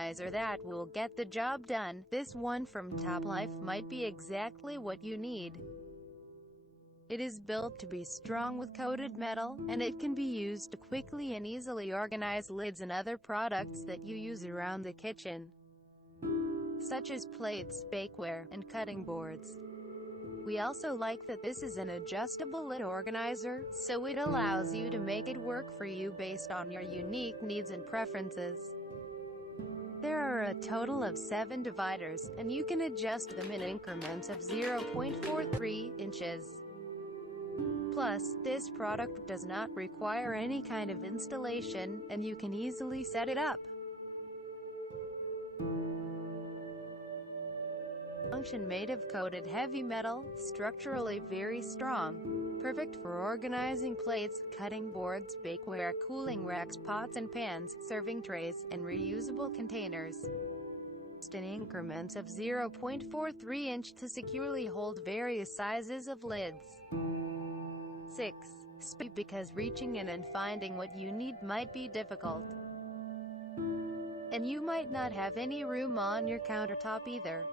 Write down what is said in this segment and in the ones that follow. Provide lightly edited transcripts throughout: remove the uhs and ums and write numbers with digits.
organizer that will get the job done. This one from Top Life might be exactly what you need. It is built to be strong with coated metal, and it can be used to quickly and easily organize lids and other products that you use around the kitchen, such as plates, bakeware, and cutting boards. We also like that this is an adjustable lid organizer, so it allows you to make it work for you based on your unique needs and preferences. There are a total of 7 dividers, and you can adjust them in increments of 0.43 inches. Plus, this product does not require any kind of installation, and you can easily set it up. Function made of coated heavy metal, structurally very strong, perfect for organizing plates, cutting boards, bakeware, cooling racks, pots and pans, serving trays, and reusable containers. In increments of 0.43 inch to securely hold various sizes of lids. 6. Speed, because reaching in and finding what you need might be difficult, and you might not have any room on your countertop either.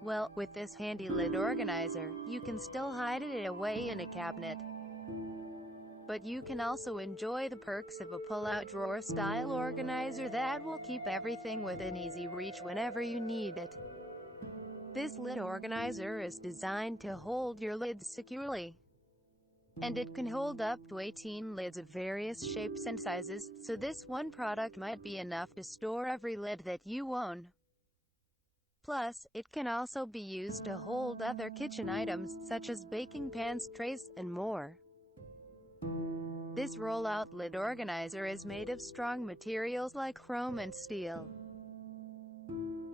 Well, with this handy lid organizer, you can still hide it away in a cabinet. But you can also enjoy the perks of a pull-out drawer-style organizer that will keep everything within easy reach whenever you need it. This lid organizer is designed to hold your lids securely, and it can hold up to 18 lids of various shapes and sizes, so this one product might be enough to store every lid that you own. Plus, it can also be used to hold other kitchen items, such as baking pans, trays, and more. This roll-out lid organizer is made of strong materials like chrome and steel,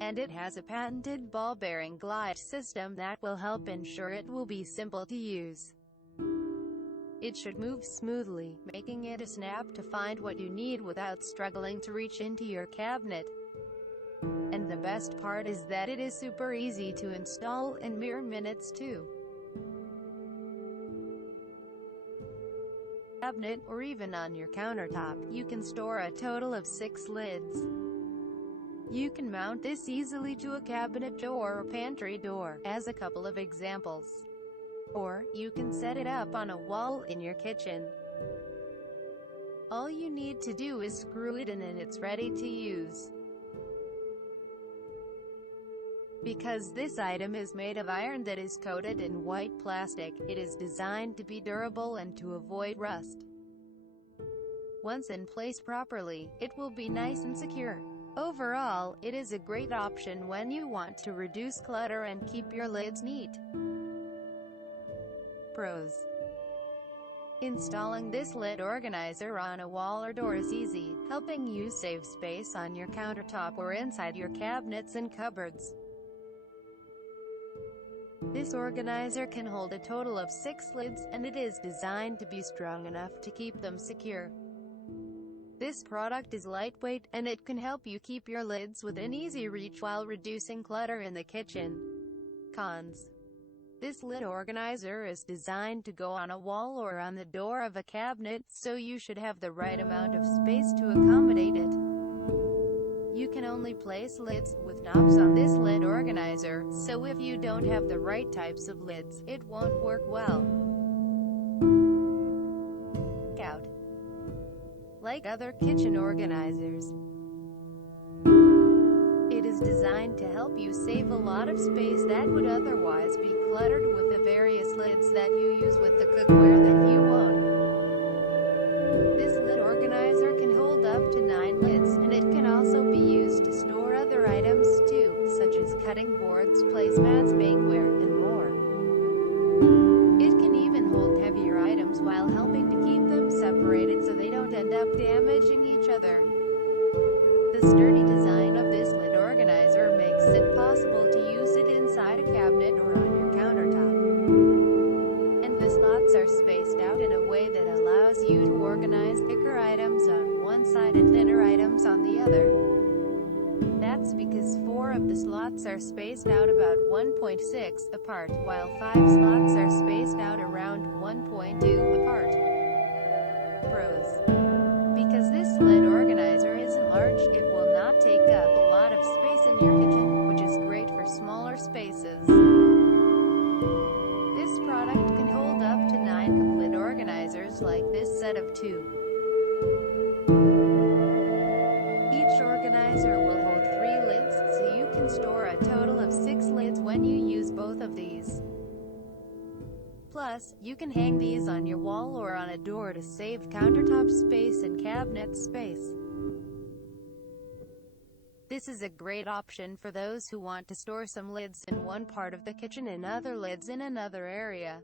and it has a patented ball-bearing glide system that will help ensure it will be simple to use. It should move smoothly, making it a snap to find what you need without struggling to reach into your cabinet. And the best part is that it is super easy to install in mere minutes too. Cabinet, or even on your countertop, you can store a total of 6 lids. You can mount this easily to a cabinet door or pantry door, as a couple of examples. Or, you can set it up on a wall in your kitchen. All you need to do is screw it in and it's ready to use. Because this item is made of iron that is coated in white plastic, it is designed to be durable and to avoid rust. Once in place properly, it will be nice and secure. Overall, it is a great option when you want to reduce clutter and keep your lids neat. Pros. Installing this lid organizer on a wall or door is easy, helping you save space on your countertop or inside your cabinets and cupboards. This organizer can hold a total of 6 lids, and it is designed to be strong enough to keep them secure. This product is lightweight, and it can help you keep your lids within easy reach while reducing clutter in the kitchen. Cons. This lid organizer is designed to go on a wall or on the door of a cabinet, so you should have the right amount of space to accommodate it. You can only place lids with knobs on this lid organizer, so if you don't have the right types of lids, it won't work well. Out. Like other kitchen organizers, it is designed to help you save a lot of space that would otherwise be cluttered with the various lids that you use with the cookware that you own. This lid organizer can hold up to 9 lids, and it can also be used to store other items too, such as cutting boards, placemats, bakeware, and more. It can even hold heavier items while helping to keep them separated so they don't end up damaging each other. The sturdy design of this lid organizer makes it possible to use it inside a cabinet or on your countertop. And the slots are spaced out in a way that allows you to organize thicker items on one side and thinner items on the other. That's because 4 of the slots are spaced out about 1.6 apart, while 5 slots are spaced out around 1.2 apart. Pros. Because this lid organizer isn't large, it will not set of 2. Each organizer will hold 3 lids, so you can store a total of 6 lids when you use both of these. Plus, you can hang these on your wall or on a door to save countertop space and cabinet space. This is a great option for those who want to store some lids in one part of the kitchen and other lids in another area.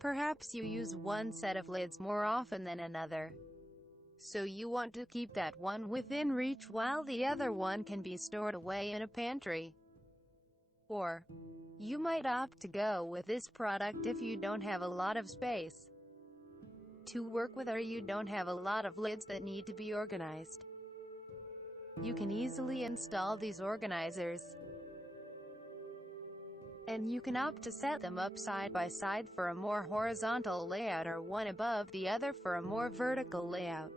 Perhaps you use one set of lids more often than another, so you want to keep that one within reach while the other one can be stored away in a pantry. Or, you might opt to go with this product if you don't have a lot of space to work with or you don't have a lot of lids that need to be organized. You can easily install these organizers, and you can opt to set them up side by side for a more horizontal layout or one above the other for a more vertical layout.